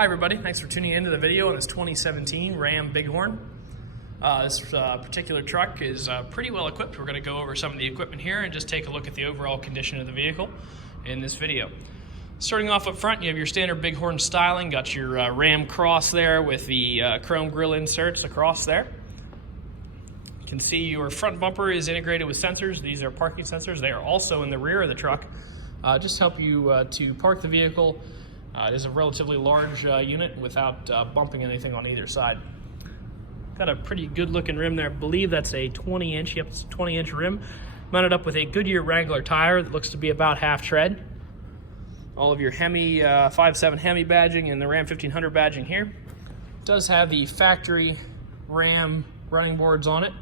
Hi everybody, thanks for tuning into the video on this 2017 Ram Bighorn. This particular truck is pretty well equipped. We're going to go over some of the equipment here and just take a look at the overall condition of the vehicle in this video. Starting off up front, you have your standard Bighorn styling. Got your Ram cross there with the chrome grille inserts across there. You can see your front bumper is integrated with sensors. These are parking sensors. They are also in the rear of the truck. Just to help you to park the vehicle. It is a relatively large unit without bumping anything on either side. Got a pretty good looking rim there. I believe that's a 20-inch, yep, it's a 20-inch rim. Mounted up with a Goodyear Wrangler tire that looks to be about half tread. All of your Hemi 5.7 Hemi badging and the Ram 1500 badging here. It does have the factory Ram running boards on it,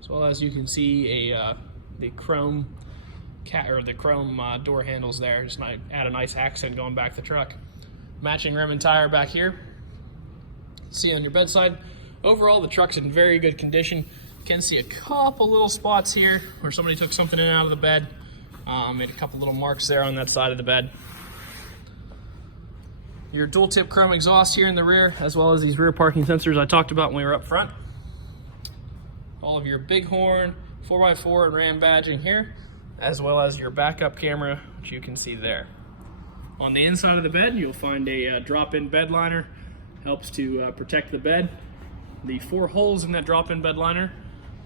as well as you can see the chrome door handles there. Just might add a nice accent going back the truck. Matching rim and tire back here. See on your bedside. Overall, the truck's in very good condition. You can see a couple little spots here where somebody took something in and out of the bed. Made a couple little marks there on that side of the bed. Your dual tip chrome exhaust here in the rear, as well as these rear parking sensors I talked about when we were up front. All of your Bighorn 4x4 and Ram badging here, as well as your backup camera, which you can see there. On the inside of the bed, you'll find a drop-in bed liner. Helps to protect the bed. The 4 holes in that drop-in bed liner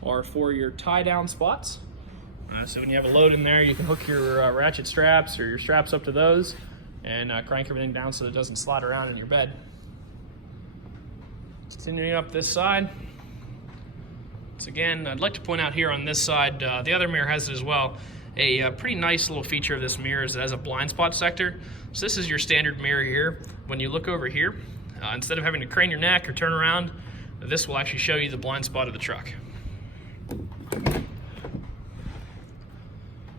are for your tie-down spots. So when you have a load in there, you can hook your ratchet straps or your straps up to those and crank everything down so that it doesn't slide around in your bed. Continuing up this side. Once again, I'd like to point out here on this side, the other mirror has it as well. A pretty nice little feature of this mirror is it has a blind spot sector. So this is your standard mirror here. When you look over here, instead of having to crane your neck or turn around, this will actually show you the blind spot of the truck.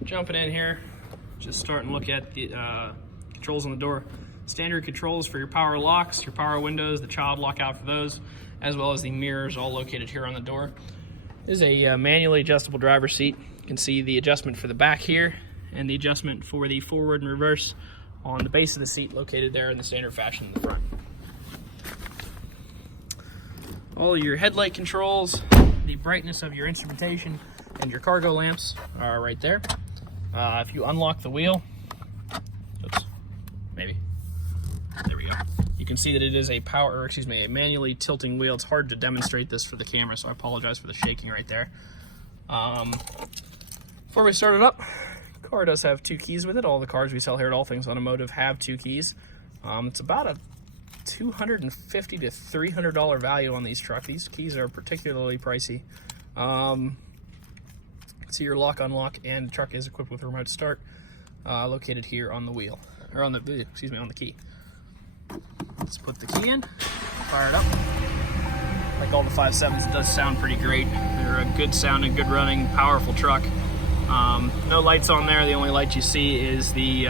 Jumping in here, just starting to look at the controls on the door. Standard controls for your power locks, your power windows, the child lock out for those, as well as the mirrors all located here on the door. This is a manually adjustable driver's seat. You can see the adjustment for the back here and the adjustment for the forward and reverse on the base of the seat located there in the standard fashion in the front. All of your headlight controls, the brightness of your instrumentation, and your cargo lamps are right there. If you unlock the wheel, oops, maybe, there we go. You can see that it is a a manually tilting wheel. It's hard to demonstrate this for the camera, so I apologize for the shaking right there. Before we start it up, the car does have 2 keys with it. All the cars we sell here at All Things Automotive have 2 keys. It's about a $250 to $300 value on these trucks. These keys are particularly pricey. See your lock, unlock, and the truck is equipped with a remote start, located here on the wheel, or on the key. Let's put the key in, fire it up. Like all the 5.7s, it does sound pretty great. They're a good sounding, good running, powerful truck. No lights on there. The only light you see is the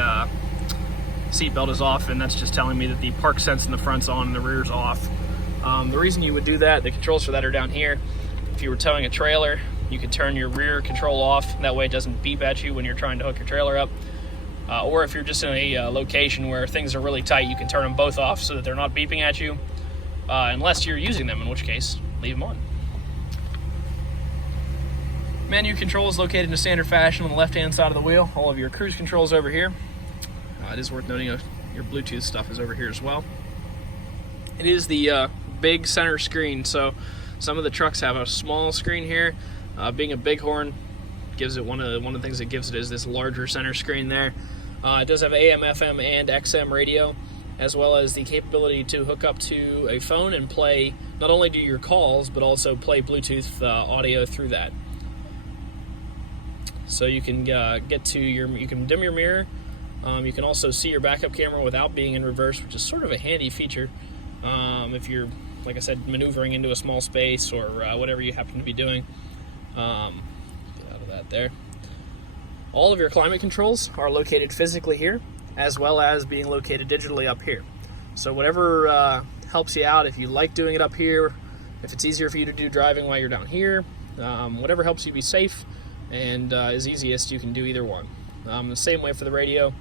seat belt is off, and that's just telling me that the park sense in the front's on and the rear's off. The reason you would do that, the controls for that are down here. If you were towing a trailer, you could turn your rear control off. That way it doesn't beep at you when you're trying to hook your trailer up. Or if you're just in a location where things are really tight, you can turn them both off so that they're not beeping at you, unless you're using them, in which case, leave them on. Menu control is located in a standard fashion on the left-hand side of the wheel. All of your cruise controls over here. It is worth noting your Bluetooth stuff is over here as well. It is the big center screen, so some of the trucks have a small screen here. Being a Bighorn gives it one of the things that gives it is this larger center screen there. It does have AM, FM, and XM radio, as well as the capability to hook up to a phone and play, not only do your calls, but also play Bluetooth audio through that. So you can you can dim your mirror. You can also see your backup camera without being in reverse, which is sort of a handy feature if you're, like I said, maneuvering into a small space or whatever you happen to be doing. Get out of that there. All of your climate controls are located physically here, as well as being located digitally up here. So whatever helps you out, if you like doing it up here, if it's easier for you to do driving while you're down here, whatever helps you be safe and is easiest, you can do either one. The same way for the radio.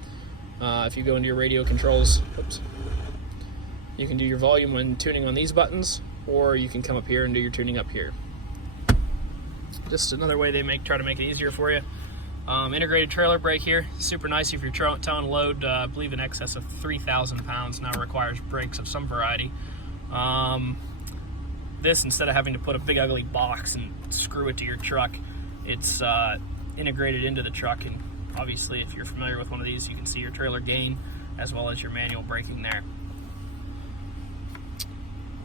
If you go into your radio controls, You can do your volume when tuning on these buttons, or you can come up here and do your tuning up here. Just another way they try to make it easier for you. Integrated trailer brake here, super nice if you're towing load, I believe in excess of 3,000 pounds, now requires brakes of some variety. This, instead of having to put a big ugly box and screw it to your truck, it's integrated into the truck, and obviously if you're familiar with one of these, you can see your trailer gain as well as your manual braking there.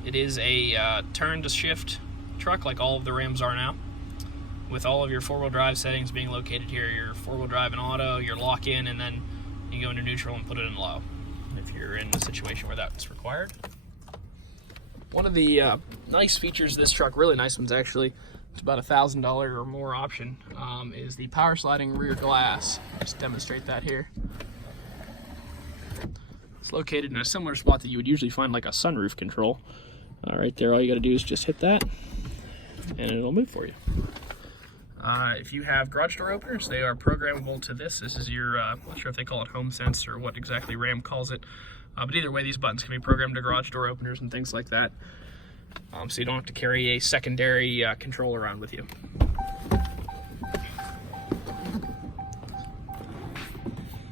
It is a turn to shift truck like all of the Rams are now, with all of your four-wheel drive settings being located here. Your four-wheel drive and auto, your lock-in, and then you go into neutral and put it in low if you're in a situation where that's required. One of the nice features of this truck, really nice ones actually, it's about $1,000 or more option, is the power sliding rear glass. Just demonstrate that here. It's located in a similar spot that you would usually find like a sunroof control. Right there, all you got to do is just hit that and it'll move for you. If you have garage door openers, they are programmable to this. This is your, I'm not sure if they call it home sense or what exactly Ram calls it, but either way these buttons can be programmed to garage door openers and things like that, so you don't have to carry a secondary control around with you.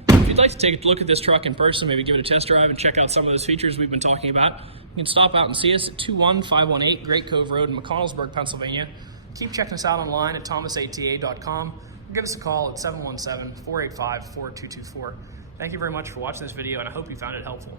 If you'd like to take a look at this truck in person, maybe give it a test drive and check out some of those features we've been talking about, you can stop out and see us at 21518 Great Cove Road in McConnellsburg, Pennsylvania. Keep checking us out online at thomasata.com, or give us a call at 717-485-4224. Thank you very much for watching this video, and I hope you found it helpful.